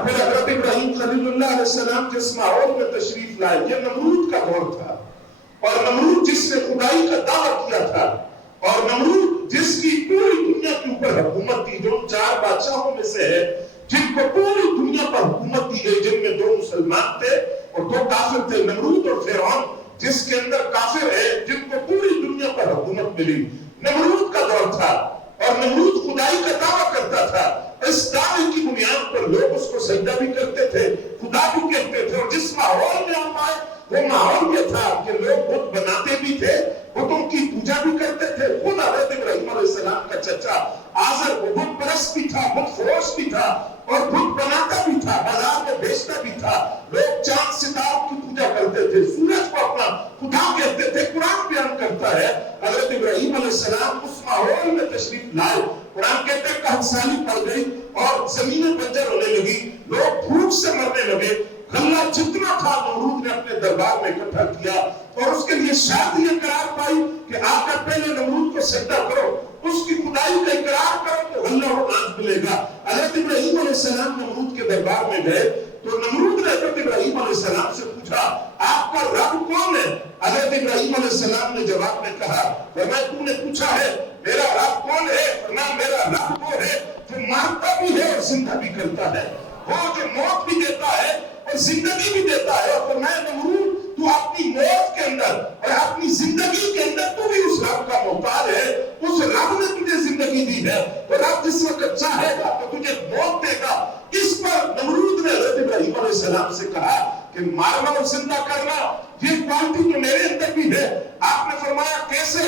اور پھر حضرت ابراہیم خلیل اللہ علیہ السلام جس ماحول میں تشریف لائے، یہ نمرود کا دور تھا، اور نمرود جس نے خدائی کا دعویٰ کیا تھا، اور نمرود جس کی پوری دنیا کے اوپر حکومت تھی، جو 4 بادشاہوں میں سے ہے جن کو پوری دنیا پر حکومت دی گئی، جن میں 2 مسلمان تھے اور 2 کافر تھے، نمرود اور فرعون، جس کے اندر کافر ہے جن کو پوری دنیا پر حکومت ملی۔ نمرود کا دور تھا، اور نمرود خدائی کا دعویٰ کرتا تھا۔ اس دعوے کی بنیاد پر لوگ اس کو سجدہ بھی کرتے تھے، خدا بھی کہتے تھے، اور جس ماحول میں ہم آئے وہ ماحول یہ تھا کہ لوگ بت بناتے بھی تھے، بتوں کی پوجا بھی کرتے تھے۔ خود حضرت ابراہیم علیہ السلام کا چچا آزر وہ بت پرست بھی تھا، بت فروش بھی تھا، اور بت بناتا بھی تھا، بازار میں بیچتا بھی تھا۔ لوگ چاند ستاروں کی پوجا کرتے تھے، سورج کو اپنا خدا کہتے تھے۔ قرآن بیان کرتا ہے حضرت ابراہیم علیہ السلام اس ماحول میں تشریف لائے۔ قرآن کہتے ہیں کہ 100 سالی پڑ گئی اور زمینیں بنجر ہونے لگی، لوگ بھوک سے مرنے لگے۔ غلہ جتنا تھا نمرود نے اپنے دربار میں اکٹھا کیا، اور اس کے لیے شرط یہ قرار پائی کہ آ کر پہلے نمرود کو سجدہ کرو، اس کی خدائی کا اقرار کرو تو غلہ و اناج ملے گا۔ حضرت ابراہیم علیہ السلام نمرود کے دربار میں گئے تو نمرود نے حضرت ابراہیم علیہ السلام سے پوچھا، آپ کا رب کون ہے؟ حضرت ابراہیم علیہ السلام نے جواب میں کہا، فرمایا تو نے پوچھا ہے میرا رب کون ہے؟ فرمایا میرا رب وہ ہے جو مارتا بھی ہے اور زندہ بھی کرتا ہے، وہ جو موت بھی دیتا ہے اور زندگی بھی دیتا ہے۔ اور فرمایا نمرود تو اپنی موت کے اندر اور اپنی زندگی کے اندر تو بھی اس رب کا محتاج ہے، اس رب نے تجھے زندگی دی ہے، اور رب جس وقت چاہے گا تو تجھے موت دے گا۔ اس پر نمرود نے حضرت ابراہیم علیہ السلام سے کہا کہ مارنا اور زندہ کرنا یہ کوالٹی تو میرے اندر بھی ہے۔ آپ نے فرمایا کیسے؟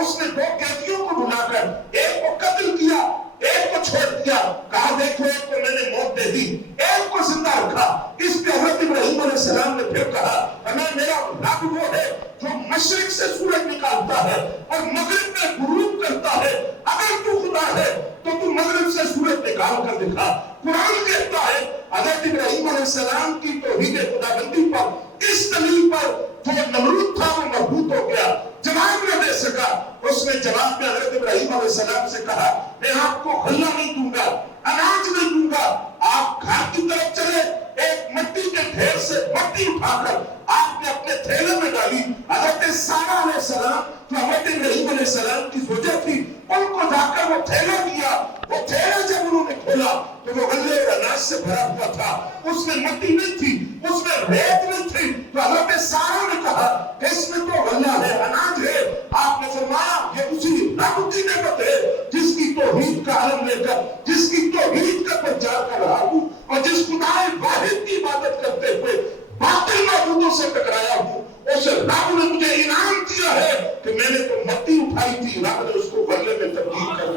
اس نے 2 قیدیوں کو بلا کر ایک کو قتل کیا، ایک کو چھوڑ دیا، کہا دیکھو ایک کو میں نے موت دے دی، ایک کو زندہ رکھا۔ اس پہ حضرت ابراہیم علیہ السلام نے پھر کہا ہمیں میرا رب وہ ہے جو مشرق سے سورج نکالتا ہے اور مغرب میں غروب کرتا ہے، اگر تو خدا ہے تو مغرب سے سورج نکال کر دکھا۔ قرآن کہتا ہے حضرت ابراہیم علیہ السلام کی توحید خدا بندی پر اس دلیل پر جو نمرود تھا وہ مضبوط ہو گیا، جواب نہ دے سکا۔ اس نے جواب میں حضرت ابراہیم علیہ السلام سے کہا میں آپ کو غلہ نہیں دوں گا، اناج نہیں دوں گا، آپ گھر کی طرف چلے، ایک مٹی کے ڈھیر سے مٹی اٹھا کر آپ نے اپنے تھیلے میں ڈالی۔ حضرت سارہ علیہ السلام جو حضرت ابراہیم علیہ السلام کی زوجہ تھی، ان کو جا کر وہ تھیلا دیا۔ وہ تھیلا جب انہوں نے کھولا تو وہ غلے اور اناج سے بھرا ہوا تھا، اس میں مٹی نہیں تھی، اس میں ریت نہیں تھی۔ تو حضرت سارہ نے کہا کہ اس میں تو غلہ ہے، اناج ہے۔ آپ نے فرمایا یہ اسی رب کی نعمت ہے جس کی توحید کا علم لے کر، جس کی توحید کا پرچار کر رہا ہوں، اور جس خدا واحد کی عبادت کرتے ہوئے باطل معبودوں سے ٹکرایا ہوں، اس رب نے مجھے انعام دیا ہے کہ میں نے تو مٹی اٹھائی تھی، رب نے اس کو غلے میں تبدیل کر